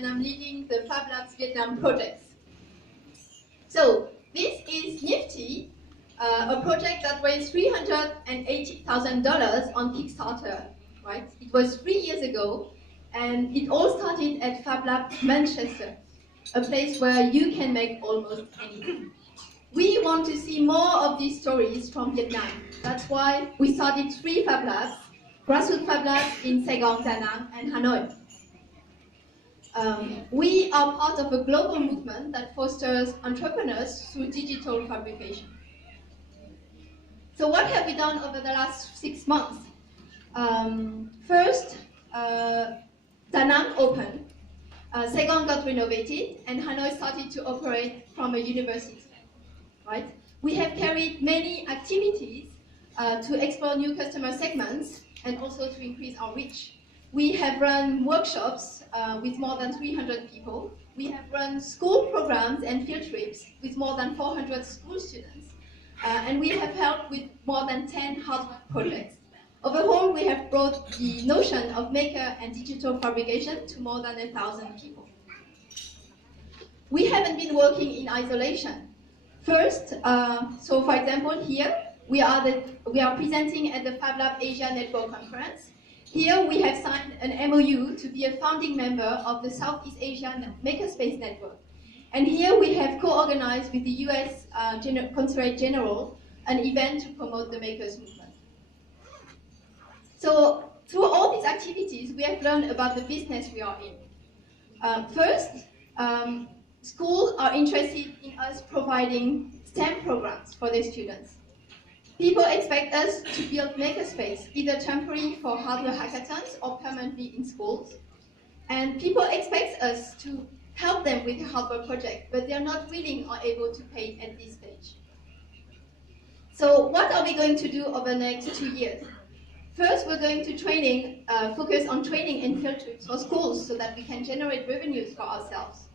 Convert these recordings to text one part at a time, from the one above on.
and I'm leading the FabLab's Vietnam projects. So this is Nifty, a project that raised $380,000 on Kickstarter, right? It was 3 years ago, and it all started at FabLab Manchester, a place where you can make almost anything. We want to see more of these stories from Vietnam. That's why we started 3 Fab Labs, grassroots Fab Labs in Saigon, Da Nang, and Hanoi. We are part of a global movement that fosters entrepreneurs through digital fabrication. So what have we done over the last 6 months? First, Da Nang opened, Saigon got renovated, and Hanoi started to operate from a university. Right? We have carried many activities to explore new customer segments and also to increase our reach. We have run workshops with more than 300 people. We have run school programs and field trips with more than 400 school students. And we have helped with more than 10 hardware projects. Overall, we have brought the notion of maker and digital fabrication to more than 1,000 people. We haven't been working in isolation. First, so for example, here we are presenting at the FabLab Asia Network Conference. Here we have signed an MOU to be a founding member of the Southeast Asia Makerspace Network. And here we have co-organized with the US Consulate General an event to promote the Makers Movement. So through all these activities, we have learned about the business we are in. First, schools are interested in us providing STEM programs for their students. People expect us to build makerspace, either temporary for hardware hackathons or permanently in schools. And people expect us to help them with the hardware project, but they are not willing or able to pay at this stage. So what are we going to do over the next 2 years? First, we're going to focus on training and field trips for schools so that we can generate revenues for ourselves.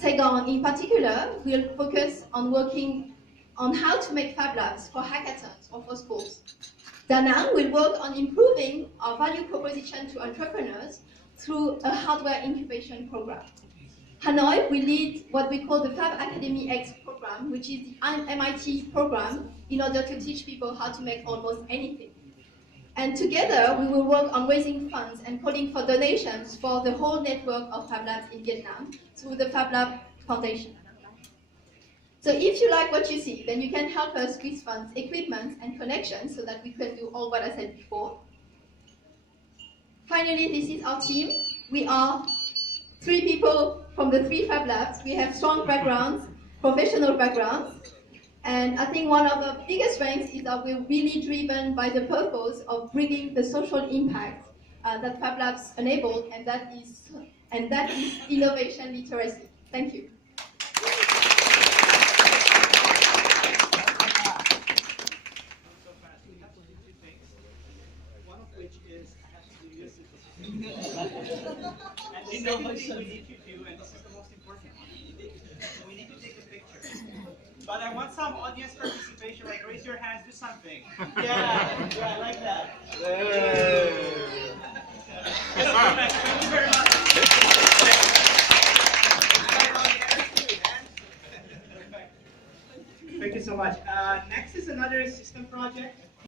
Saigon, in particular, will focus on working on how to make Fab Labs for hackathons or for schools. Da Nang will work on improving our value proposition to entrepreneurs through a hardware incubation program. Hanoi will lead what we call the Fab Academy X program, which is the MIT program in order to teach people how to make almost anything. And together, we will work on raising funds and calling for donations for the whole network of Fab Labs in Vietnam through the FabLab Foundation. So if you like what you see, then you can help us with funds, equipment, and connections so that we can do all what I said before. Finally, this is our team. We are 3 people from the 3 Fab Labs. We have strong backgrounds, professional backgrounds. And I think one of the biggest strengths is that we're really driven by the purpose of bringing the social impact that Fab Labs enabled, and that is innovation literacy. Thank you. So fast. We have to do 2 things. One of which is I have to do this. And the second thing we need to do, and this is the most important one, we need to take a picture. But I want some audience participation, like raise your hands, do something. Yeah, I like that. Thank you very much. Thank you so much. Next is another system project.